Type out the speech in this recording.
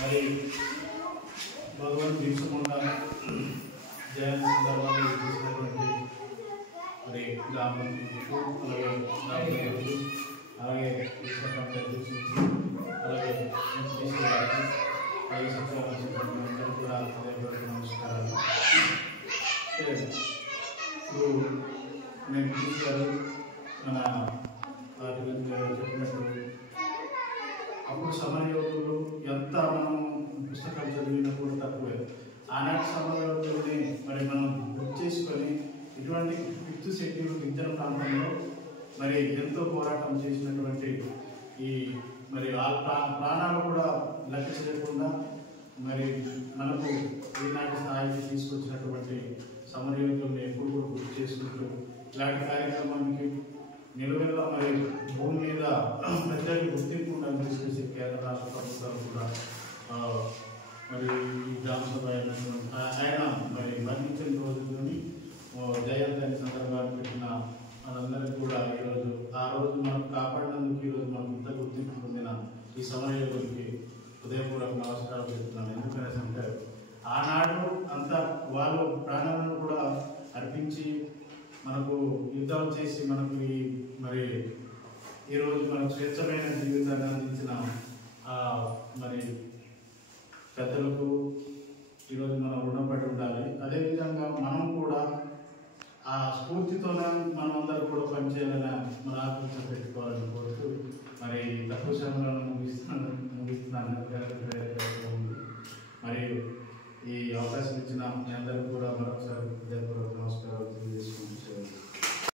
మరి భగవాన్ బిర్సా జయంతి సందర్భంగా చేసినటువంటి మరి గ్రామస్తులకు అలాగే అలాగే అలాగే సచివాలయం కూడా నమస్కారాలు. ఇప్పుడు నేను చూశారు మన వాటి గురించి చెప్పినట్టు అప్పుడు సమరయోధులు ఎంత మనం పుస్తకాలు చదివినా కూడా తక్కువే. ఆనాటి సమరయోధుల్ని మరి మనం గుర్తు చేసుకొని ఇటువంటి 5th షెడ్యూల్ గిరిజన ప్రాంతంలో మరి ఎంతో పోరాటం చేసినటువంటి ఈ మరి ఆ ప్రాణాలు కూడా లెక్క చేయకుండా మరి మనకు ఈనాటి స్థాయికి తీసుకొచ్చినటువంటి సమరయోధుల్ని ఎప్పుడు కూడా గుర్తు చేసుకుంటూ ఇలాంటి కార్యక్రమానికి నిలువెల్లా మరి భూమి మీద ప్రజలకు గుర్తింపు ఉండాలని తీసుకొచ్చి కేంద్ర రాష్ట్ర ప్రభుత్వాలు కూడా మరి ఈ గ్రామ సభ ఆయన మరి మరణించిన రోజుల్లోని జయంతి సందర్భాన్ని పెట్టిన వాళ్ళందరికీ కూడా ఈరోజు ఆ రోజు మనం కాపాడినందుకు ఈరోజు మనం ఇంత గుర్తింపు పొందిన ఈ సమరయోధులకి హృదయపూర్వక నమస్కారం చెప్తున్నాను. ఎందుకనేసి అంటే ఆనాడు అంతా వాళ్ళు ప్రాణాలను కూడా అర్పించి మనకు యుద్ధాలు చేసి మనకు మరి ఈరోజు మనకు స్వేచ్ఛమైన జీవితాన్ని అందించిన మరి పెద్దలు